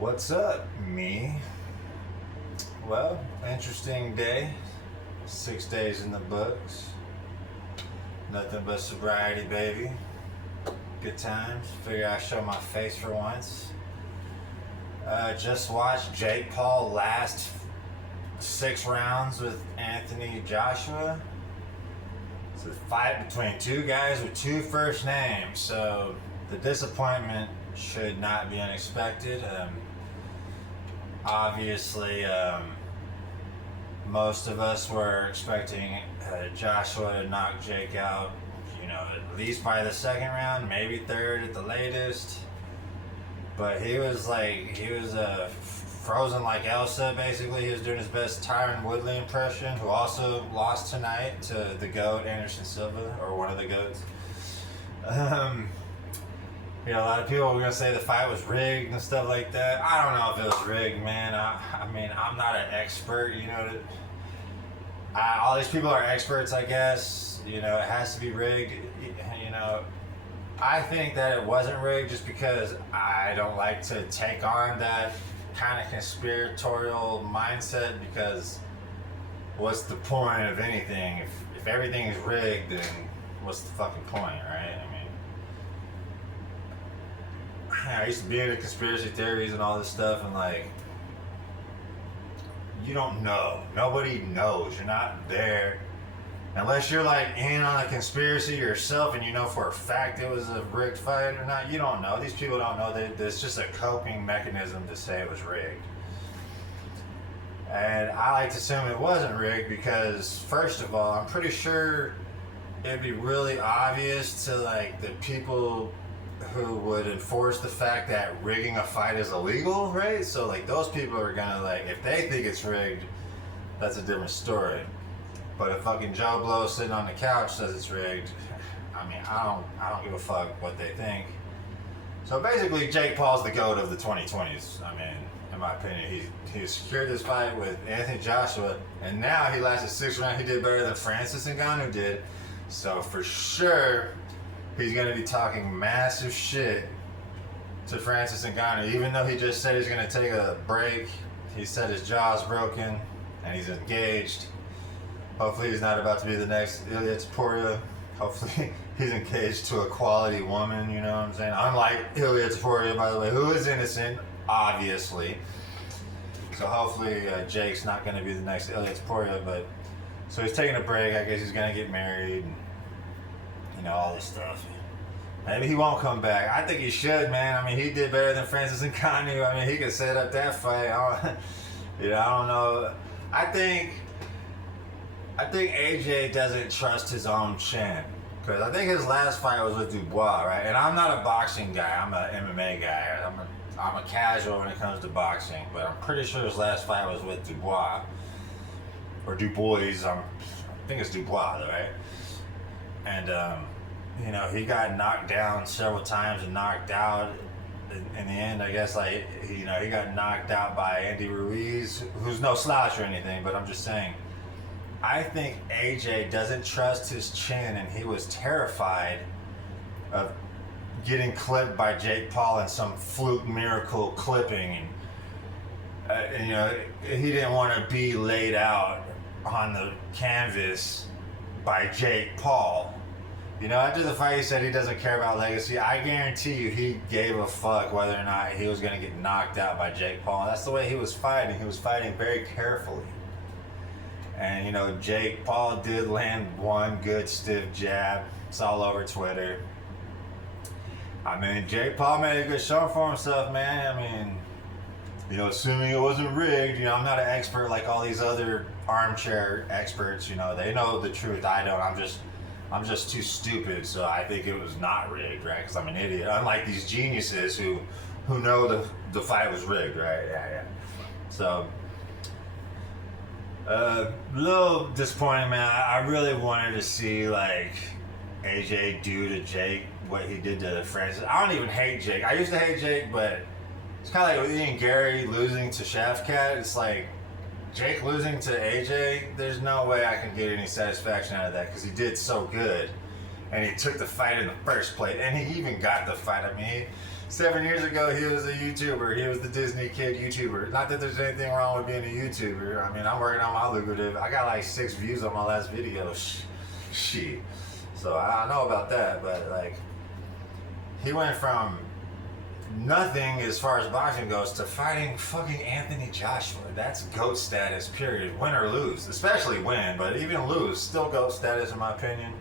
What's up, me? Well, interesting day. 6 days in the books. Nothing but sobriety, baby. Good times. Figure I'd show my face for once. Just watched Jake Paul last 6 rounds with Anthony Joshua. It's a fight between two guys with two first names, so the disappointment should not be unexpected. Obviously, most of us were expecting Joshua to knock Jake out, at least by the second round, maybe third at the latest. But he was frozen like Elsa, basically. He was doing his best Tyron Woodley impression, who also lost tonight to the GOAT, Anderson Silva, or one of the GOATs. A lot of people were going to say the fight was rigged and stuff like that. I don't know if it was rigged, man. I mean, I'm not an expert, all these people are experts, I guess. It has to be rigged. I think that it wasn't rigged just because I don't like to take on that kind of conspiratorial mindset, because what's the point of anything? If everything is rigged, then what's the fucking point, right? I used to be into conspiracy theories and all this stuff, and you don't know. Nobody knows. You're not there. Unless you're in on a conspiracy yourself and you know for a fact it was a rigged fight or not, you don't know. These people don't know that it's just a coping mechanism to say it was rigged. And I like to assume it wasn't rigged because, first of all, I'm pretty sure it'd be really obvious to the people who would enforce the fact that rigging a fight is illegal, right? So those people are gonna if they think it's rigged, that's a different story. But if fucking Joe Blow sitting on the couch says it's rigged, I don't give a fuck what they think. So basically, Jake Paul's the GOAT of the 2020s. In my opinion, he secured this fight with Anthony Joshua, and now he lasted 6 rounds. He did better than Francis Ngannou did. So for sure, he's going to be talking massive shit to Francis Ngannou, even though he just said he's going to take a break. He said his jaw's broken and he's engaged. Hopefully he's not about to be the next Ilia Topuria. Hopefully he's engaged to a quality woman, you know what I'm saying? Unlike Ilia Topuria, by the way, who is innocent, obviously. So hopefully Jake's not going to be the next Ilia Topuria, but so he's taking a break. I guess he's going to get married and all this stuff. Maybe he won't come back. I think he should, man. He did better than Francis Ngannou. He could set up that fight. I don't know. I think AJ doesn't trust his own chin, because I think his last fight was with Dubois, right? And I'm not a boxing guy. I'm an MMA guy. I'm a casual when it comes to boxing, but I'm pretty sure his last fight was with Dubois or Dubois. I think it's Dubois, though, right? And he got knocked down several times and knocked out. In the end, I guess he got knocked out by Andy Ruiz, who's no slouch or anything, but I'm just saying, I think AJ doesn't trust his chin, and he was terrified of getting clipped by Jake Paul in some fluke miracle clipping. And he didn't want to be laid out on the canvas by Jake Paul. After the fight, he said he doesn't care about legacy. I guarantee you he gave a fuck whether or not he was going to get knocked out by Jake Paul. And that's the way he was fighting. He was fighting very carefully. And, Jake Paul did land one good stiff jab. It's all over Twitter. Jake Paul made a good show for himself, man. Assuming it wasn't rigged, I'm not an expert like all these other armchair experts, they know the truth. I don't. I'm just too stupid, so I think it was not rigged, right? Because I'm an idiot. Unlike these geniuses who know the fight was rigged, right? Yeah. So, a little disappointing, man. I really wanted to see AJ do to Jake what he did to Francis. I don't even hate Jake. I used to hate Jake, but it's kind of like with Ian Gary losing to Shafkat. It's Jake losing to AJ, there's no way I can get any satisfaction out of that, because he did so good. And he took the fight in the first place. And he even got the fight. 7 years ago, he was a YouTuber. He was the Disney kid YouTuber. Not that there's anything wrong with being a YouTuber. I mean, I'm working on my lucrative. I got like 6 views on my last video. Shit. So I know about that, but like, he went from nothing as far as boxing goes to fighting fucking Anthony Joshua. That's GOAT status, period. Win or lose. Especially win, but even lose, still GOAT status in my opinion.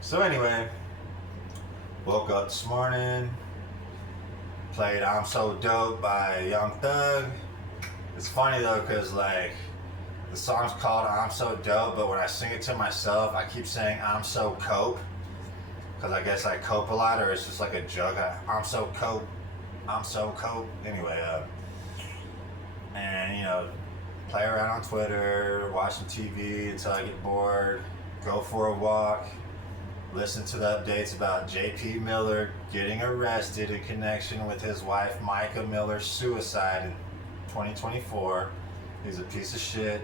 So anyway, woke up this morning, played I'm So Dope by Young Thug. It's funny though, cause like, the song's called I'm So Dope, but when I sing it to myself, I keep saying I'm so cope. Cause I guess I cope a lot, or it's just like a joke. I'm so cope. I'm so cope. Anyway, and you know, play around on Twitter, watching TV until I get bored, go for a walk, listen to the updates about JP Miller getting arrested in connection with his wife Micah Miller's suicide in 2024. He's a piece of shit,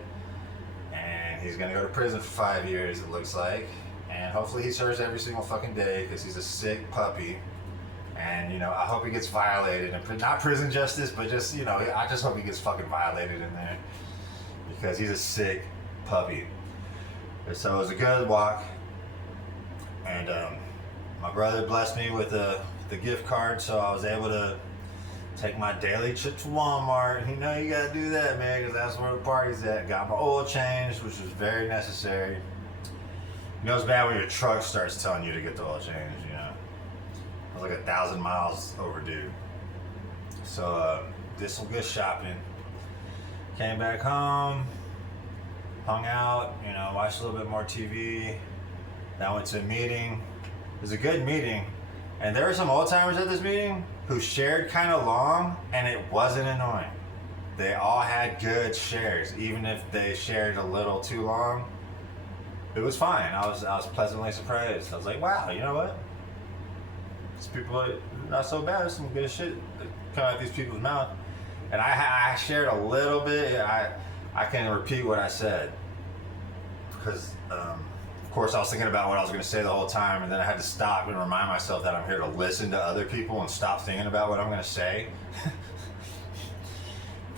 and he's gonna go to prison for 5 years, it looks like. And hopefully he serves every single fucking day, because he's a sick puppy. And, you know, I hope he gets violated. And not prison justice, but just, you know, I just hope he gets fucking violated in there. Because he's a sick puppy. And so it was a good walk. And my brother blessed me with the gift card, so I was able to take my daily trip to Walmart. You know, you gotta do that, man, because that's where the party's at. Got my oil changed, which was very necessary. You know, it's bad when your truck starts telling you to get the oil change, you know. I was like 1,000 miles overdue. So, did some good shopping. Came back home, hung out, you know, watched a little bit more TV. Then I went to a meeting. It was a good meeting. And there were some old timers at this meeting who shared kind of long, and it wasn't annoying. They all had good shares, even if they shared a little too long. It was fine. I was pleasantly surprised. I was like, wow, you know what? These people are not so bad. There's some good shit coming out these people's mouth. And I shared a little bit. I can repeat what I said. Because, of course, I was thinking about what I was going to say the whole time, and then I had to stop and remind myself that I'm here to listen to other people and stop thinking about what I'm going to say.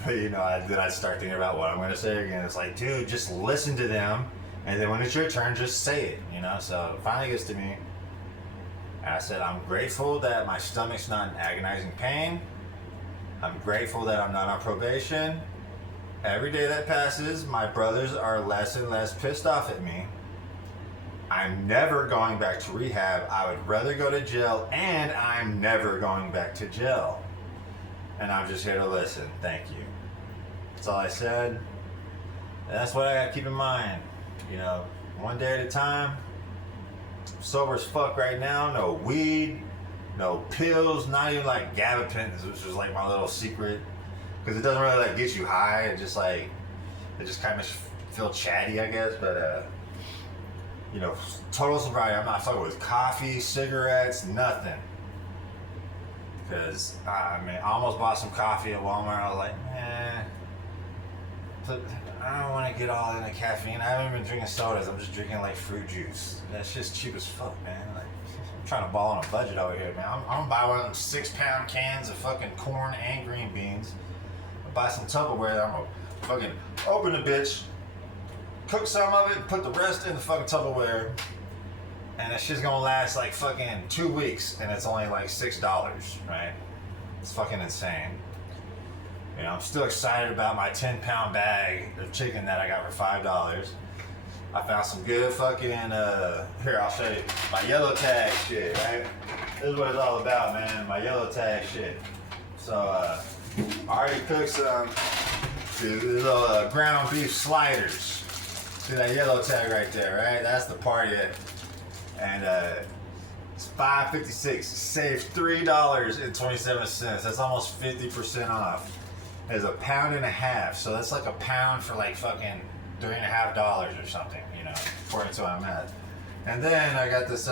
But, you know, then I'd start thinking about what I'm going to say again. It's like, dude, just listen to them. And then when it's your turn, just say it, you know? So it finally gets to me. And I said, I'm grateful that my stomach's not in agonizing pain. I'm grateful that I'm not on probation. Every day that passes, my brothers are less and less pissed off at me. I'm never going back to rehab. I would rather go to jail, and I'm never going back to jail. And I'm just here to listen. Thank you. That's all I said. And that's what I gotta keep in mind. You know, one day at a time. I'm sober as fuck right now. No weed, no pills, not even like gabapentins, which was like my little secret. Because it doesn't really like get you high. It just kind of feel chatty, I guess. But you know, total sobriety. I'm not fucking with coffee, cigarettes, nothing. Because I mean, I almost bought some coffee at Walmart. I was like, but I don't want to get all in the caffeine. I haven't been drinking sodas. I'm just drinking like fruit juice. That's just cheap as fuck, man. Like, I'm trying to ball on a budget over here, man. I'm gonna buy one of them 6-pound cans of fucking corn and green beans. I'll buy some Tupperware. I'm gonna fucking open the bitch, cook some of it, put the rest in the fucking Tupperware, and that shit's gonna last like fucking 2 weeks, and it's only like $6, right? It's fucking insane. You know, I'm still excited about my 10-pound bag of chicken that I got for $5. I found some good fucking, here, I'll show you. My yellow tag shit, right? This is what it's all about, man. My yellow tag shit. So, I already cooked some little ground beef sliders. See that yellow tag right there, right? That's the party. And, it's $5.56. Saved $3.27. That's almost 50% off. Is $1.50 pounds, so that's like a pound for like fucking $3.50 or something, you know, according to my math. And then I got this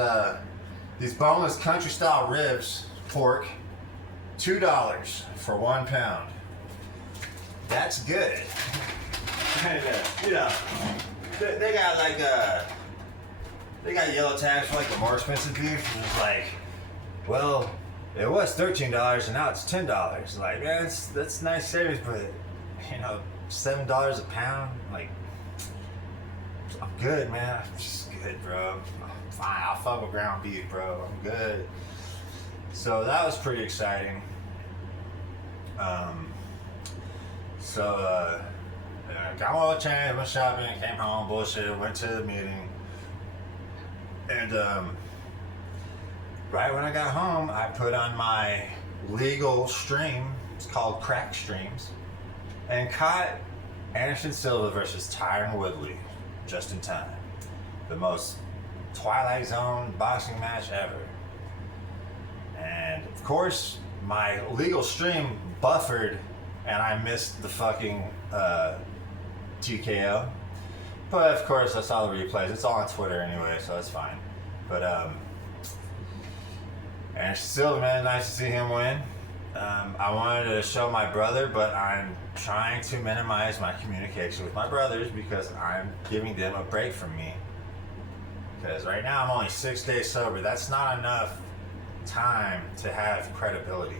these boneless country style ribs, pork, $2 for 1 pound. That's good. And, you know, they got like they got yellow tags for like the more expensive beef. And it's like, well, It was $13 and now it's $10. Like, man, that's nice savings, but you know, $7 a pound. Like, I'm good, man. I'm just good, bro. I'm fine. I'll fuck with ground beef, bro. I'm good. So that was pretty exciting. Got my oil change, went shopping, came home, bullshit, went to the meeting, and right when I got home, I put on my legal stream. It's called Crack Streams, and caught Anderson Silva versus Tyron Woodley just in time. The most Twilight Zone boxing match ever. And of course, my legal stream buffered, and I missed the fucking TKO. But of course, I saw the replays. It's all on Twitter anyway, so it's fine. But Anderson Silva, man, nice to see him win. I wanted to show my brother, but I'm trying to minimize my communication with my brothers because I'm giving them a break from me. Because right now I'm only 6 days sober. That's not enough time to have credibility.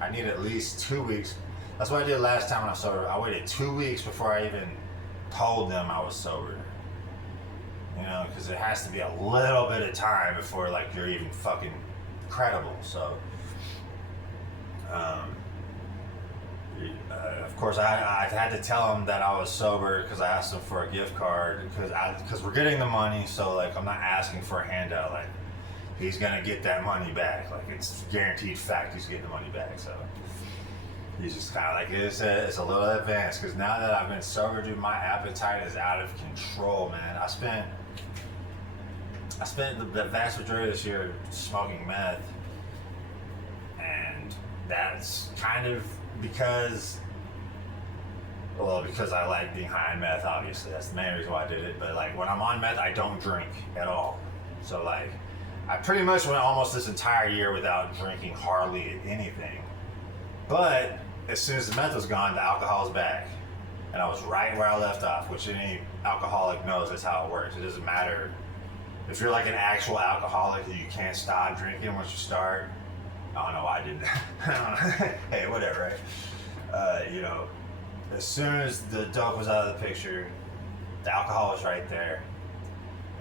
I need at least 2 weeks. That's what I did last time when I was sober. I waited 2 weeks before I even told them I was sober. You know, because it has to be a little bit of time before like you're even fucking credible. So, of course, I had to tell them that I was sober because I asked them for a gift card because we're getting the money. So like I'm not asking for a handout. Like he's gonna get that money back. Like it's guaranteed fact he's getting the money back. So he's just kind of like it's a little advanced because now that I've been sober, dude, my appetite is out of control, man. I spent the vast majority of this year smoking meth, and that's kind of because I like being high on meth, obviously. That's the main reason why I did it. But like when I'm on meth, I don't drink at all. So like I pretty much went almost this entire year without drinking hardly anything. But as soon as the meth was gone, the alcohol's back. And I was right where I left off, which any alcoholic knows that's how it works. It doesn't matter if you're like an actual alcoholic and you can't stop drinking once you start. I don't know why I did that. Hey, whatever, right? You know, as soon as the dope was out of the picture, the alcohol was right there.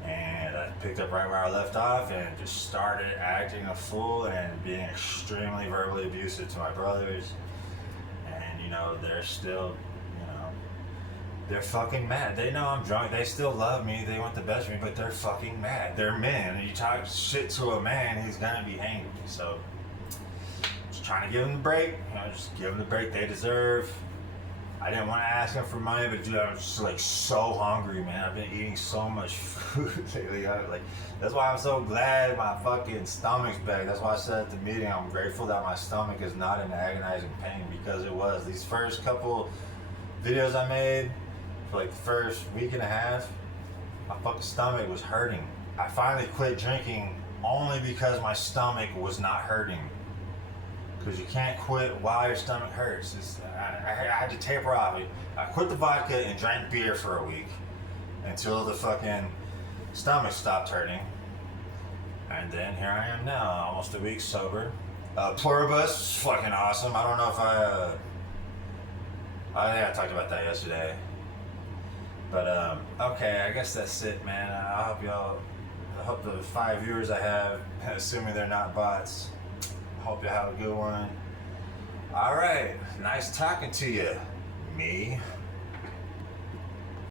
And I picked up right where I left off and just started acting a fool and being extremely verbally abusive to my brothers. And, you know, they're still, they're fucking mad. They know I'm drunk. They still love me. They want the best for me, but they're fucking mad. They're men. And you talk shit to a man, he's gonna be angry. So, just trying to give them the break. Just give them the break they deserve. I didn't want to ask them for money, but dude, I'm just like so hungry, man. I've been eating so much food lately. That's why I'm so glad my fucking stomach's back. That's why I said at the meeting, I'm grateful that my stomach is not in agonizing pain because it was. These first couple videos I made, for like the first week and a half, my fucking stomach was hurting. I finally quit drinking only because my stomach was not hurting. Because you can't quit while your stomach hurts. I had to taper off. I quit the vodka and drank beer for a week until the fucking stomach stopped hurting. And then here I am now, almost a week sober. Pluribus is fucking awesome. I don't know if I think I talked about that yesterday. But okay, I guess that's it, man. I hope the 5 viewers I have, assuming they're not bots, hope you have a good one. All right, nice talking to you, me.